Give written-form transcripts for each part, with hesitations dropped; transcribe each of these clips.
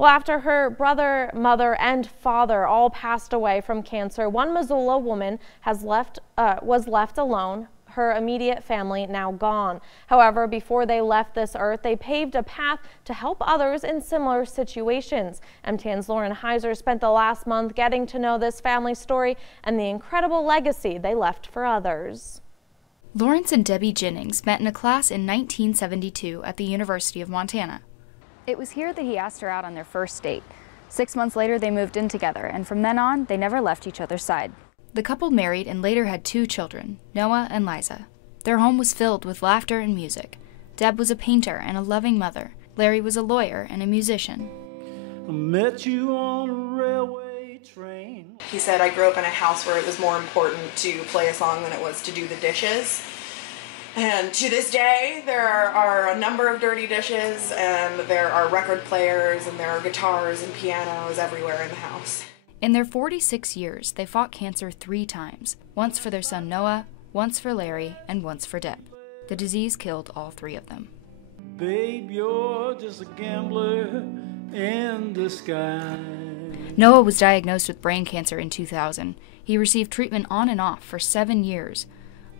Well, after her brother, mother, and father all passed away from cancer, one Missoula woman was left alone, her immediate family now gone. However, before they left this earth, they paved a path to help others in similar situations. MTN's Lauren Heiser spent the last month getting to know this family story and the incredible legacy they left for others. Lawrence and Debbie Jennings met in a class in 1972 at the University of Montana. It was here that he asked her out on their first date. 6 months later, they moved in together, and from then on, they never left each other's side. The couple married and later had 2 children, Noah and Liza. Their home was filled with laughter and music. Deb was a painter and a loving mother. Larry was a lawyer and a musician. I met you on a railway train. He said, I grew up in a house where it was more important to play a song than it was to do the dishes. And to this day, there are a number of dirty dishes, and there are record players, and there are guitars and pianos everywhere in the house. In their 46 years, they fought cancer 3 times, once for their son Noah, once for Larry, and once for Deb. The disease killed all 3 of them. Babe, you're just a gambler in disguise. Noah was diagnosed with brain cancer in 2000. He received treatment on and off for 7 years.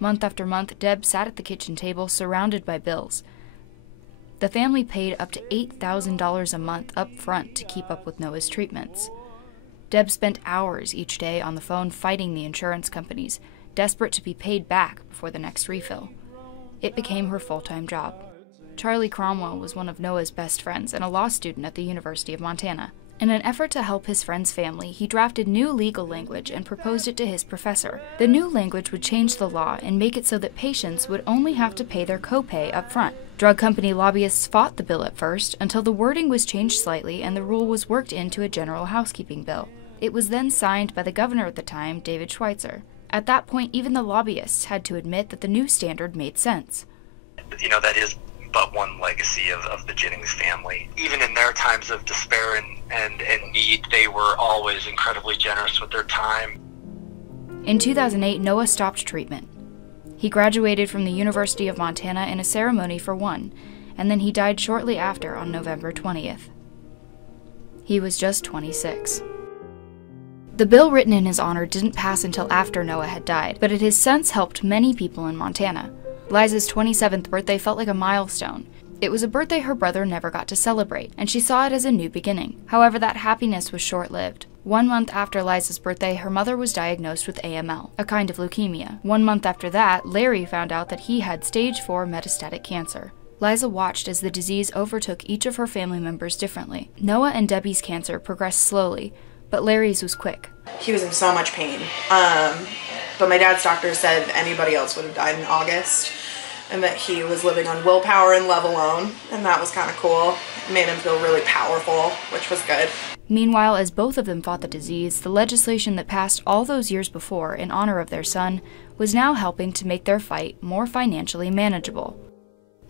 Month after month, Deb sat at the kitchen table surrounded by bills. The family paid up to $8,000 a month up front to keep up with Noah's treatments. Deb spent hours each day on the phone fighting the insurance companies, desperate to be paid back before the next refill. It became her full-time job. Charlie Cromwell was one of Noah's best friends and a law student at the University of Montana. In an effort to help his friend's family, he drafted new legal language and proposed it to his professor. The new language would change the law and make it so that patients would only have to pay their copay up front. Drug company lobbyists fought the bill at first until the wording was changed slightly and the rule was worked into a general housekeeping bill. It was then signed by the governor at the time, David Schweitzer. At that point, even the lobbyists had to admit that the new standard made sense. That is but one legacy of the Jennings family. Even in their times of despair and need, they were always incredibly generous with their time. In 2008, Noah stopped treatment. He graduated from the University of Montana in a ceremony for one, and then he died shortly after on November 20th. He was just 26. The bill written in his honor didn't pass until after Noah had died, but it has since helped many people in Montana. Liza's 27th birthday felt like a milestone. It was a birthday her brother never got to celebrate, and she saw it as a new beginning. However, that happiness was short-lived. 1 month after Liza's birthday, her mother was diagnosed with AML, a kind of leukemia. 1 month after that, Larry found out that he had stage 4 metastatic cancer. Liza watched as the disease overtook each of her family members differently. Noah and Debbie's cancer progressed slowly, but Larry's was quick. He was in so much pain. But my dad's doctor said anybody else would have died in August, and that he was living on willpower and love alone, and that was kind of cool. It made him feel really powerful, which was good. Meanwhile, as both of them fought the disease, the legislation that passed all those years before in honor of their son was now helping to make their fight more financially manageable.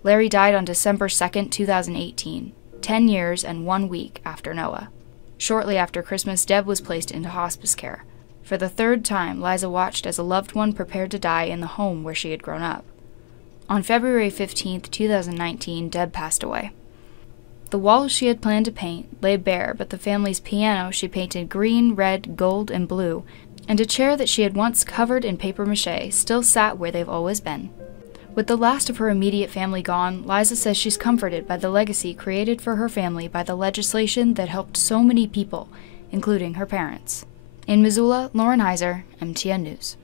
Larry died on December 2nd, 2018, 10 years and 1 week after Noah. Shortly after Christmas, Deb was placed into hospice care. For the 3rd time, Liza watched as a loved one prepared to die in the home where she had grown up. On February 15, 2019, Deb passed away. The walls she had planned to paint lay bare, but the family's piano she painted green, red, gold, and blue, and a chair that she had once covered in papier-mâché still sat where they've always been. With the last of her immediate family gone, Liza says she's comforted by the legacy created for her family by the legislation that helped so many people, including her parents. In Missoula, Lauren Heiser, MTN News.